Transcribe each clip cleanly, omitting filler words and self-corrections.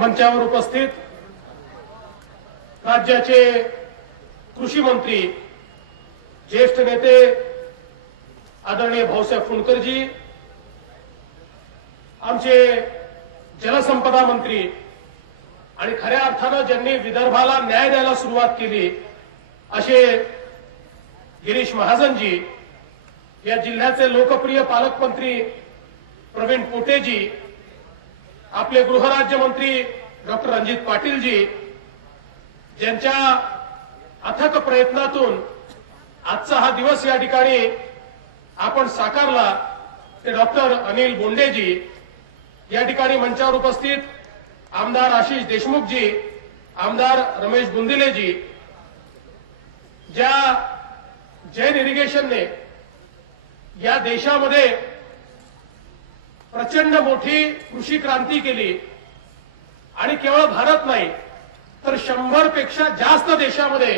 मंचावर उपस्थित राज्याचे कृषी मंत्री ज्येष्ठ नेते आदरणीय भाऊसाहेब फुंडकरजी, आमचे जलसंपदा मंत्री आणि खऱ्या अर्थानं ज्यांनी विदर्भाला न्याय द्यायला सुरुवात केली असे गिरीश महाजनजी, या जिल्ह्याचे लोकप्रिय पालकमंत्री प्रवीण पोटेजी, आपले गृहराज्यमंत्री डॉक्टर रणजित पाटीलजी, ज्यांच्या अथक प्रयत्नातून आजचा हा दिवस या ठिकाणी आपण साकारला, ते डॉक्टर अनिल बोंडेजी, या ठिकाणी मंचावर उपस्थित आमदार आशिष देशमुखजी, आमदार रमेश बुंदिलेजी, ज्या जैन इरिगेशनने या देशामध्ये प्रचंड मोठी कृषी क्रांती केली आणि केवळ भारत नाही तर 100 पेक्षा जास्त देशामध्ये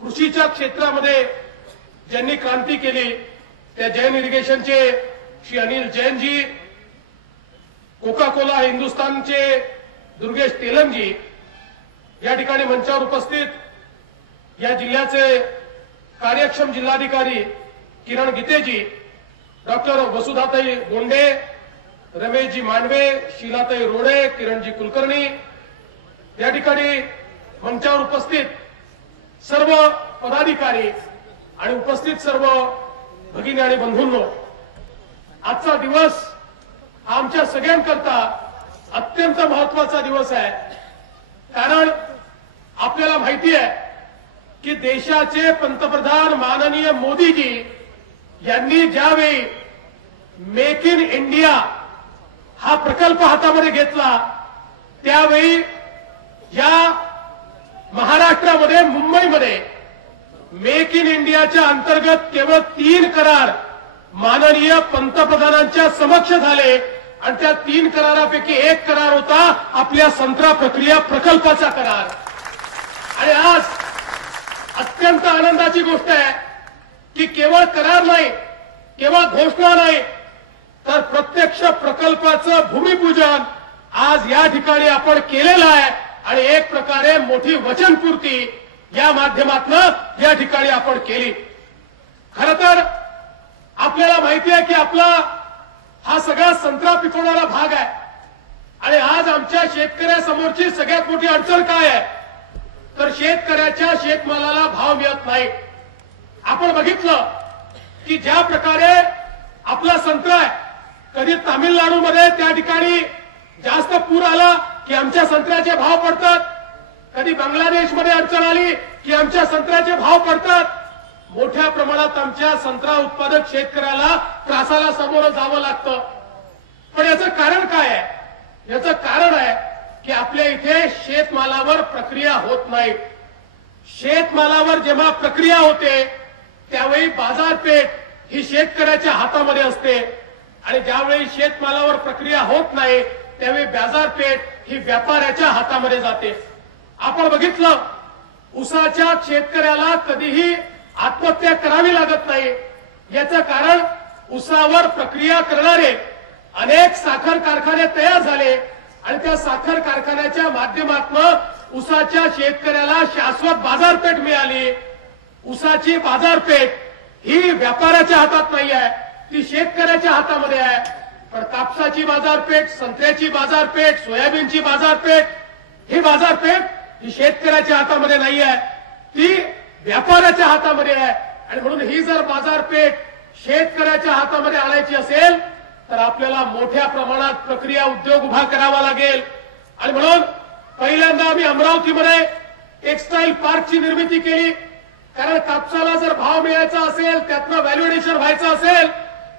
कृषीच्या क्षेत्रामध्ये ज्यांनी क्रांती केली त्या जैन इरिगेशनचे श्री अनिल जैनजी, कोका कोला हिंदुस्थानचे दुर्गेश तेलंगजी, या ठिकाणी मंचावर उपस्थित या जिल्ह्याचे कार्यक्षम जिल्हाधिकारी किरण गीतेजी, डॉक्टर वसुधाताई गोंडे, रमेशजी मांडवे, शीलाताई रोडे, किरणजी कुलकर्णी, या ठिकाणी मंचावर उपस्थित सर्व पदाधिकारी आणि उपस्थित सर्व भगिनी आणि बंधूंनो, आजचा दिवस हा आमच्या सगळ्यांकरता अत्यंत महत्वाचा दिवस आहे। कारण आपल्याला माहिती आहे की देशाचे पंतप्रधान माननीय मोदीजी यांनी ज्यावेळी मेक इन इंडिया हा प्रकल्प हातामध्ये घेतला त्यावेळी या महाराष्ट्रामध्ये, मुंबईमध्ये मेक इन इंडियाच्या अंतर्गत केवळ 3 करार माननीय पंतप्रधानांच्या समक्ष झाले आणि त्या 3 करारापैकी एक करार होता आपल्या संत्रा प्रक्रिया प्रकल्पाचा करार। आणि आज अत्यंत आनंदाची गोष्ट आहे की केवळ करार नाही, केवळ घोषणा नाही, तर प्रत्यक्ष प्रकल्पाचं भूमिपूजन आज या ठिकाणी आपण केलेलं आहे आणि एक प्रकारे मोठी वचनपूर्ती या माध्यमातून या ठिकाणी आपण केली। खरं तर आपल्याला माहिती आहे की आपला हा सगळा संत्रा पिकवणारा भाग आहे आणि आज आमच्या शेतकऱ्यासमोरची सगळ्यात मोठी अडचण काय आहे तर शेतकऱ्याच्या शेतमालाला भाव मिळत नाही। आपण बघितलं की ज्या प्रकारे आपला संत्रा आहे, कधी तामिळनाडूमध्ये त्या ठिकाणी जास्त पूर आला की आमच्या संत्र्याचे भाव पडतात, कधी बांगलादेशमध्ये अडचण आली की आमच्या संत्र्याचे भाव पडतात। मोठ्या प्रमाणात आमच्या संत्रा उत्पादक शेतकऱ्याला त्रासाला सामोरं जावं लागतं। पण याचं कारण काय आहे? याचं कारण आहे की आपल्या इथे शेतमालावर प्रक्रिया होत नाही। शेतमालावर जेव्हा प्रक्रिया होते त्यावेळी बाजारपेठ ही शेतकऱ्याच्या हातामध्ये असते आणि ज्यावेळी शेतमालावर प्रक्रिया होत नाही त्यावेळी बाजारपेठ ही व्यापाऱ्याच्या हातामध्ये जाते। आपण बघितलं ऊसाच्या शेतकऱ्याला कधीही आत्महत्या करावी लागत नाही। याचं कारण ऊसावर प्रक्रिया करणारे अनेक साखर कारखाने तयार झाले आणि त्या साखर कारखान्याच्या माध्यमातून ऊसाच्या शेतकऱ्याला शाश्वत बाजारपेठ मिळाली। ऊसाची बाजारपेठ ही व्यापाऱ्याच्या हातात नाही आहे, ती शेतकऱ्याच्या हातामध्ये आहे। पण कापसाची बाजारपेठ, संत्र्याची बाजारपेठ, सोयाबीनची बाजारपेठ, ही बाजारपेठ ही शेतकऱ्याच्या हातामध्ये नाही आहे, ती व्यापाऱ्याच्या हातामध्ये आहे। आणि म्हणून ही जर बाजारपेठ शेतकऱ्याच्या हातामध्ये आणायची असेल तर आपल्याला मोठ्या प्रमाणात प्रक्रिया उद्योग उभा करावा लागेल। आणि म्हणून पहिल्यांदा आम्ही अमरावतीमध्ये टेक्सटाईल पार्कची निर्मिती केली। कारण कापसाला जर भाव मिळायचा असेल, त्यातनं व्हॅल्युएशन व्हायचं असेल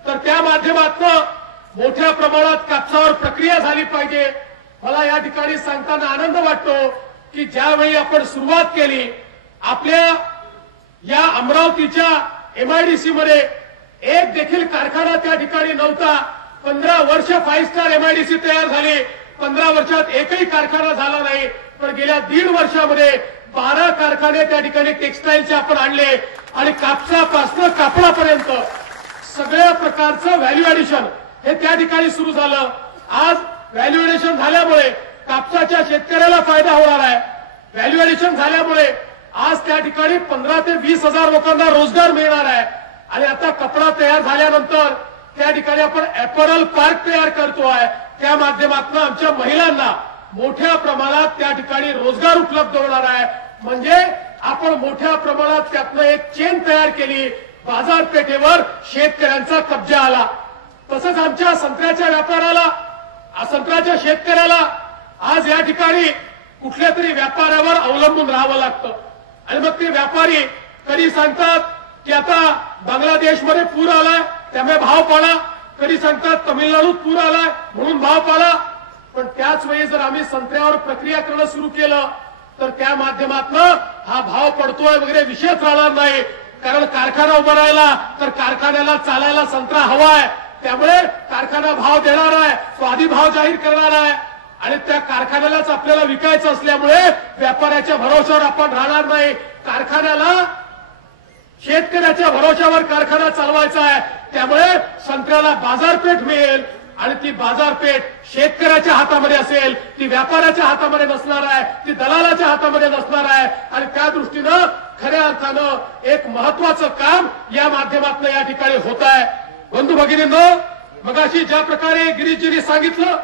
तर त्या माध्यमातून मोठ्या प्रमाणात कापसावर प्रक्रिया झाली पाहिजे। मला या ठिकाणी सांगताना आनंद वाटतो की ज्यावेळी आपण सुरुवात केली, आपल्या या अमरावतीच्या एमआयडीसी मध्ये एक देखील कारखाना त्या ठिकाणी नव्हता। 15 वर्ष 5 स्टार एमआयडीसी तयार झाली, 15 वर्षात एकही कारखाना झाला नाही। पण गेल्या 1.5 वर्षामध्ये 12 कारखाने त्या ठिकाणी टेक्सटाईलचे आपण आणले आणि कापसापासून कापडापर्यंत सगळ्या प्रकारचं व्हॅल्यू ऍडिशन हे त्या ठिकाणी सुरू झालं। आज व्हॅल्यू ऍडिशन झाल्यामुळे कापसाच्या शेतकऱ्याला फायदा होणार आहे. व्हॅल्यू एडिशन झाल्यामुळे आज त्या ठिकाणी 15 ते 20 हजार लोकांना रोजगार मिळणार आहे. आणि आता कपडा तयार झाल्यानंतर त्या ठिकाणी आपण ऍपरल पार्क तयार करतोय. त्या माध्यमातून आमच्या महिलांना मोठ्या प्रमाणात त्या ठिकाणी रोजगार उपलब्ध होणार आहे. म्हणजे आपण मोठ्या प्रमाणात त्यातनं एक चेन तयार केली. बाजारपेठेवर शेतकऱ्यांचा कब्जा आला. तसंच आमच्या संत्र्याच्या व्यापाराला, संत्र्याच्या शेतकऱ्याला आज या ठिकाणी कुठल्या तरी व्यापाऱ्यावर अवलंबून राहावं लागतं. आणि मग ते व्यापारी कधी सांगतात की आता बांगलादेशमध्ये पूर आलाय त्यामुळे भाव पाडा, कधी सांगतात तमिळनाडूत पूर आलाय म्हणून भाव पाडा. पण त्याच वेळी जर आम्ही संत्र्यावर प्रक्रिया करणं सुरू केलं तर त्या माध्यमातून हा भाव पडतोय वगैरे विषयच राहणार नाही. कारण कारखाना उभा राहिला तर कारखान्याला चालायला संत्रा हवाय. त्यामुळे कारखाना भाव देणार आहे, तो आधी भाव जाहीर करणार आहे. आणि त्या कारखान्यालाच आपल्याला विकायचं असल्यामुळे व्यापाऱ्याच्या भरोश्यावर आपण राहणार नाही. कारखान्याला शेतकऱ्याच्या भरोश्यावर कारखाना चालवायचा आहे. त्यामुळे संत्र्याला बाजारपेठ मिळेल आणि ती बाजारपेठ शेतकऱ्याच्या हातामध्ये असेल, ती व्यापाऱ्याच्या हातामध्ये नसणार आहे, ती दलालाच्या हातामध्ये नसणार आहे. आणि त्या दृष्टीनं खऱ्या अर्थानं एक महत्वाचं काम या माध्यमातून या ठिकाणी होत आहे. बंधू भगिनींनो, मगाशी ज्या प्रकारे गिरीशजींनी सांगितलं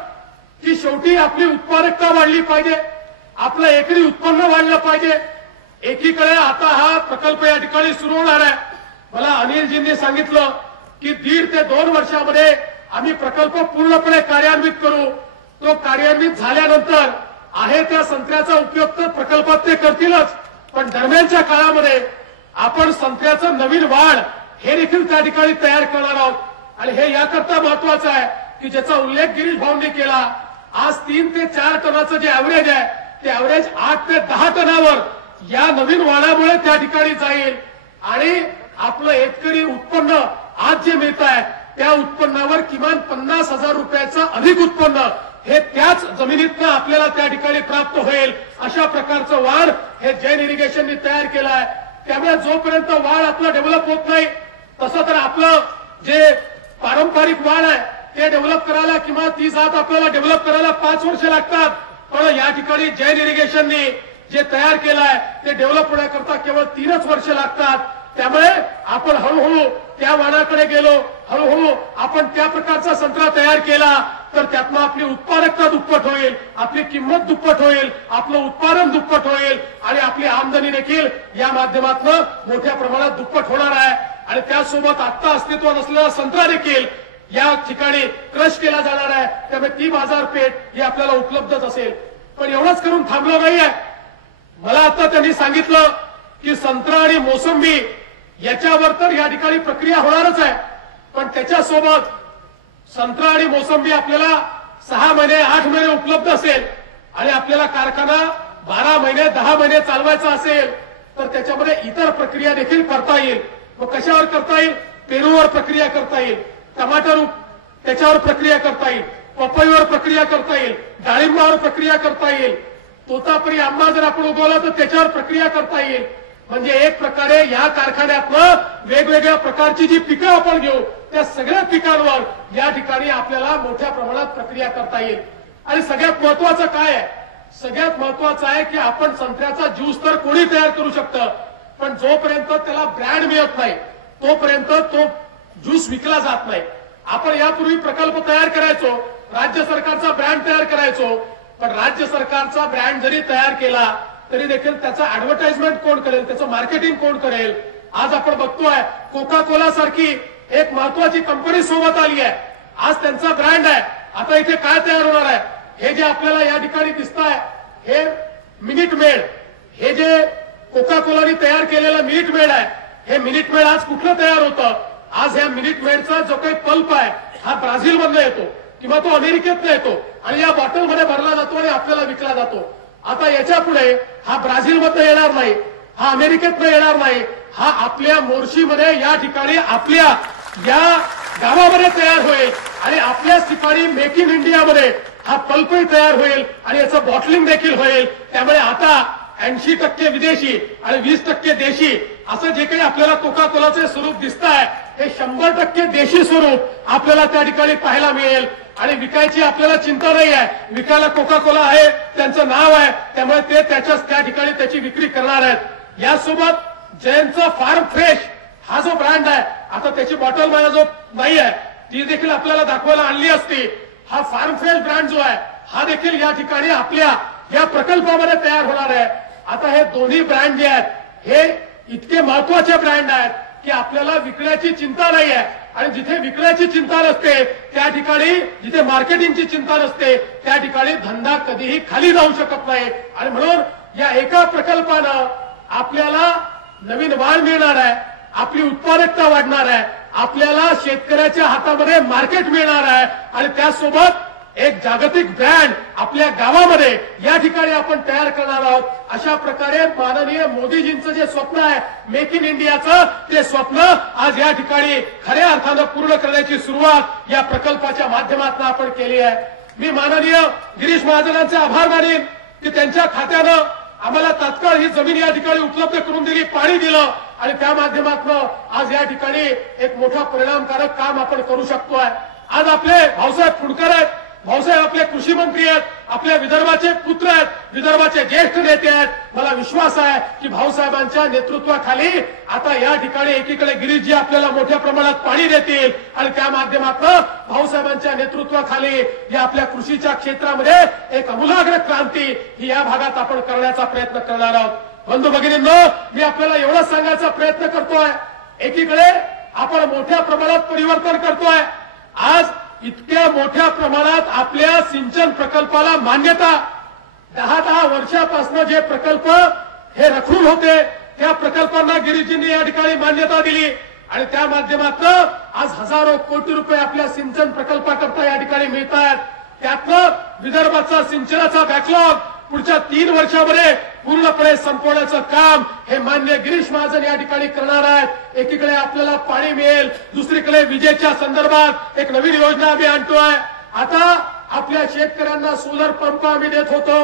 की शेवटी आपली उत्पादकता वाढली पाहिजे, आपलं एकरी उत्पन्न वाढलं पाहिजे. एकीकडे आता हा प्रकल्प या ठिकाणी सुरू होणार आहे. मला अनिलजींनी सांगितलं की 1.5 ते 2 वर्षामध्ये आम्ही प्रकल्प पूर्णपणे कार्यान्वित करू. तो कार्यान्वित झाल्यानंतर आहे त्या संत्र्याचा उपयोग तर प्रकल्पात ते करतीलच, पण दरम्यानच्या काळामध्ये आपण संत्र्याचं नवीन वाढ हे देखील त्या ठिकाणी तयार करणार आहोत. आणि हे याकरता महत्वाचं आहे की ज्याचा उल्लेख गिरीश भाऊंनी केला. आज 3 ते 4 टनाचं जे ऍव्हरेज आहे ते ऍव्हरेज 8 ते 10 टनावर या नवीन वाढामुळे त्या ठिकाणी जाईल. आणि आपलं एकरी उत्पन्न आज जे मिळत आहे त्या उत्पन्नावर किमान 50,000 रुपयाचं अधिक उत्पन्न हे त्याच जमिनीतनं आपल्याला त्या ठिकाणी प्राप्त होईल. अशा प्रकारचं वाढ हे जैन इरिगेशननी तयार केलं आहे. त्यामुळे जोपर्यंत वाढ आपलं डेव्हलप होत नाही, तसं तर आपलं जे पारंपरिक वाढ आहे ते डेव्हलप करायला किंवा ती जात आपल्याला डेव्हलप करायला 5 वर्ष लागतात. पण या ठिकाणी जैन इरिगेशननी जे तयार केलं आहे ते डेव्हलप होण्याकरता केवळ 3च वर्ष लागतात. त्यामुळे आपण हळूहळू त्या वाणाकडे गेलो, हळूहळू आपण त्या प्रकारचा संत्रा तयार केला तर त्यातनं आपली उत्पादकता दुप्पट होईल, आपली किंमत दुप्पट होईल, आपलं उत्पादन दुप्पट होईल आणि आपली आमदनी देखील या माध्यमातून मोठ्या प्रमाणात दुप्पट होणार आहे. आणि त्यासोबत आता अस्तित्वात असलेला संत्रा देखील या ठिकाणी क्रश केला जाणार आहे. त्यामुळे ती बाजारपेठ ही आपल्याला उपलब्धच असेल. पण एवढंच करून थांबलो नाहीये. मला आता त्यांनी सांगितलं की संत्रा आणि मोसंबी याच्यावर तर या ठिकाणी प्रक्रिया होणारच आहे, पण त्याच्यासोबत संत्रा आणि मोसंबी आपल्याला 6 महिने 8 महिने उपलब्ध असेल आणि आपल्याला कारखाना 12 महिने 10 महिने चालवायचा असेल तर त्याच्यामध्ये इतर प्रक्रिया देखील करता येईल. मग कशावर करता येईल? पेरूवर प्रक्रिया करता येईल, टमाटर त्याच्यावर प्रक्रिया करता येईल, पपईवर प्रक्रिया करता येईल, डाळिंबावर प्रक्रिया करता येईल, तोतापुरी आंबा जर आपण उगवला तर त्याच्यावर प्रक्रिया करता येईल. म्हणजे एक प्रकारे या कारखान्यातनं वेगवेगळ्या प्रकारची जी पिकं आपण घेऊ त्या सगळ्या पिकांवर या ठिकाणी आपल्याला मोठ्या प्रमाणात प्रक्रिया करता येईल. आणि सगळ्यात महत्वाचं काय आहे? सगळ्यात महत्वाचं आहे की आपण संत्र्याचा ज्यूस तर कोणी तयार करू शकतं, पण जोपर्यंत त्याला ब्रँड मिळत नाही तोपर्यंत तो ज्यूस विकला जात नाही. आपण यापूर्वी प्रकल्प तयार करायचो, राज्य सरकारचा ब्रँड तयार करायचो, पण राज्य सरकारचा ब्रँड जरी तयार केला तरी देखील त्याचा ऍडव्हर्टाइजमेंट कोण करेल, त्याचं मार्केटिंग कोण करेल? आज आपण बघतोय कोका कोला सारखी एक महत्वाची कंपनी सोबत आली आहे, आज त्यांचा ब्रँड आहे. आता इथे काय तयार होणार आहे? हे जे आपल्याला या ठिकाणी दिसत आहे हे मिनिट मेड, हे जे कोका कोलानी तयार केलेलं मिनिट मेड आहे, हे मिनिट मेड आज कुठलं तयार होतं? आज ह्या मिनिट मेडचा जो काही पल्प आहे हा ब्राझील मधनं येतो किंवा तो अमेरिकेतनं येतो आणि या बॉटलमध्ये भरला जातो आणि आपल्याला विकला जातो. आता याच्या पुढे हा ब्राझीलमधनं येणार नाही, हा अमेरिकेतनं येणार नाही, हा आपल्या मोर्शीमध्ये या ठिकाणी आपल्या या गावामध्ये तयार होईल आणि आपल्याच ठिकाणी मेक इन इंडियामध्ये हा पल्पही तयार होईल आणि याचं बॉटलिंग देखील होईल. त्यामुळे आता 80% विदेशी आणि 20% देशी असं जे काही आपल्याला कोका कोलाचे स्वरूप दिसत आहे हे 100% देशी स्वरूप आपल्याला त्या ठिकाणी पाहायला मिळेल. आणि विकायची आपल्याला चिंता नाही आहे. विकायला कोका कोला आहे, त्यांचं नाव आहे, त्यामुळे ते त्या ठिकाणी त्याची विक्री करणार आहेत. यासोबत जयंतचा फार्म फ्रेश हा जो ब्रँड आहे, आता त्याची बॉटल माझ्या जो नाही आहे ती देखील आपल्याला दाखवायला आणली असती. हा फार्म फ्रेश ब्रँड जो आहे हा देखील या ठिकाणी आपल्या या प्रकल्पामध्ये तयार होणार आहे. आता हे दोन्ही ब्रँड जे आहेत हे इतके महत्वाचे ब्रँड आहेत की आपल्याला विकण्याची चिंता नाही आहे. आणि जिथे विकण्याची चिंता नसते त्या ठिकाणी, जिथे मार्केटिंगची चिंता नसते त्या ठिकाणी धंदा कधीही खाली जाऊ शकत नाही. आणि म्हणून या एका प्रकल्पानं आपल्याला नवीन वाढ मिळणार आहे, आपली उत्पादकता वाढणार आहे, आपल्याला शेतकऱ्याच्या हातामध्ये मार्केट मिळणार आहे आणि त्यासोबत एक जागतिक ब्रँड आपल्या गावामध्ये या ठिकाणी आपण तयार करणार आहोत. अशा प्रकारे माननीय मोदीजींचं जे स्वप्न आहे मेक इन इंडियाचं, ते स्वप्न आज या ठिकाणी खऱ्या अर्थानं पूर्ण करण्याची सुरुवात या प्रकल्पाच्या माध्यमातून आपण केली आहे. मी माननीय गिरीश महाजनांचे आभार मानेन की त्यांच्या खात्यानं आम्हाला तात्काळ ही जमीन या ठिकाणी उपलब्ध करून दिली, पाणी दिलं आणि त्या माध्यमातून आज या ठिकाणी एक मोठा परिणामकारक काम आपण करू शकतोय. आज आपले भाऊसाहेब फुंडकर आहेत, भाऊसाहेब आपले कृषी मंत्री आहेत, आपल्या विदर्भाचे पुत्र आहेत, विदर्भाचे ज्येष्ठ नेते आहेत. मला विश्वास आहे की भाऊसाहेबांच्या नेतृत्वाखाली आता या ठिकाणी एकीकडे गिरीशजी आपल्याला मोठ्या प्रमाणात पाणी देतील आणि त्या माध्यमातून भाऊसाहेबांच्या नेतृत्वाखाली या आपल्या कृषीच्या क्षेत्रामध्ये एक आमूलाग्र क्रांती ही या भागात आपण करण्याचा प्रयत्न करणार आहोत. बंधू भगिनींनो, मी आपल्याला एवढंच सांगायचा प्रयत्न करतोय, एकीकडे आपण मोठ्या प्रमाणात परिवर्तन करतोय. आज इतक्या मोठ्या प्रमाणात आपल्या सिंचन प्रकल्पाला मान्यता, 10 वर्षापासून जे प्रकल्प हे रखडून होते त्या प्रकल्पांना गिरीशजींनी या ठिकाणी मान्यता दिली आणि त्या माध्यमातून आज हजारो कोटी रुपये आपल्या सिंचन प्रकल्पाकरता या ठिकाणी मिळत आहेत. त्यातनं विदर्भाचा सिंचनाचा बॅकलॉग पुढच्या 3 वर्षामध्ये पूर्णपणे संपवण्याचं काम हे मान्य गिरीश महाजन या ठिकाणी करणार आहेत. एकीकडे आपल्याला पाणी मिळेल, दुसरीकडे विजेच्या संदर्भात एक नवीन योजना आम्ही आणतोय. आता आपल्या शेतकऱ्यांना सोलर पंप आम्ही देत होतो,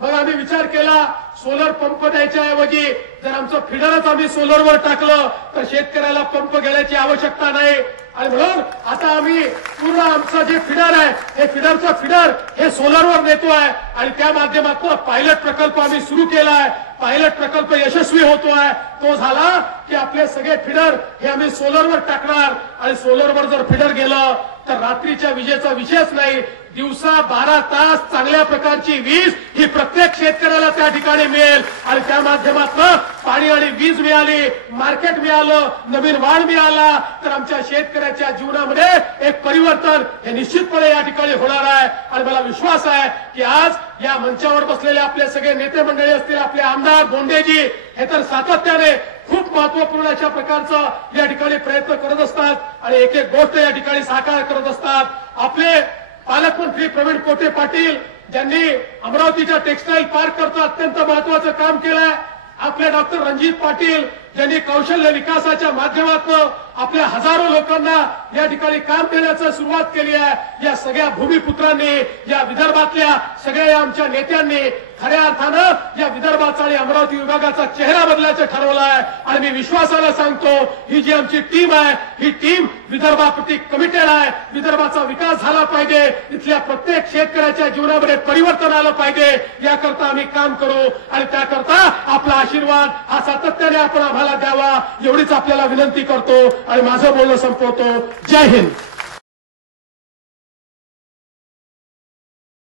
मग आम्ही विचार केला सोलर पंप द्यायच्या ऐवजी जर आमचं फिडरच आम्ही सोलरवर टाकलं तर शेतकऱ्याला पंप घेण्याची आवश्यकता नाही. आणि म्हणून आता आम्ही पूर्ण आमचं जे फिडर आहे हे फिडरचं फिडर हे सोलरवर नेतोय आणि त्या माध्यमातून पायलट प्रकल्प आम्ही सुरू केलाय. पायलट प्रकल्प यशस्वी होतोय. तो झाला की आपले सगळे फिडर हे आम्ही सोलरवर टाकणार आणि सोलरवर जर फिडर गेलं तर रात्रीच्या विजेचा विषयच नाही, दिवसा 12 तास चांगल्या प्रकारची वीज ही प्रत्येक शेतकऱ्याला त्या ठिकाणी मिळेल आणि त्या माध्यमातून पाणी आणि वीज मिळाली, मार्केट मिळालं, नवीन वाढ मिळाला तर आमच्या शेतकऱ्याच्या जीवनामध्ये एक परिवर्तन हे निश्चितपणे या ठिकाणी होणार आहे. आणि मला विश्वास आहे की आज या मंचावर बसलेले आपले सगळे नेते मंडळी असतील, आपले आमदार बोंडेजी हे तर सातत्याने खूप महत्वपूर्ण अशा प्रकारचं या ठिकाणी प्रयत्न करत असतात आणि एक एक गोष्ट या ठिकाणी साकार करत असतात. आपले पालकमंत्री प्रवीण पोटे पाटील ज्यांनी अमरावतीच्या टेक्सटाईल पार्क करता अत्यंत महत्वाचं काम केलंय. आपले डॉक्टर रणजित पाटील ज्यांनी कौशल्य विकासाच्या माध्यमातून आपल्या हजारो लोकांना या ठिकाणी काम देण्याची सुरुवात केली आहे. या सगळ्या भूमिपुत्रांनी, या विदर्भातल्या सगळ्या आमच्या नेत्यांनी खऱ्या अर्थानं या विदर्भाचा आणि अमरावती विभागाचा चेहरा बदलायचं ठरवलं आहे. आणि मी विश्वासाला सांगतो ही जी आमची टीम आहे ही टीम विदर्भाप्रती कमिटेड आहे. विदर्भाचा विकास झाला पाहिजे, इथल्या प्रत्येक शेतकऱ्याच्या जीवनामध्ये परिवर्तन आलं पाहिजे, याकरता आम्ही काम करू आणि त्याकरता आपला आशीर्वाद हा सातत्याने आपण आम्हाला द्यावा एवढीच आपल्याला विनंती करतो आणि माझं बोलणं संपवतो. जय हिंद.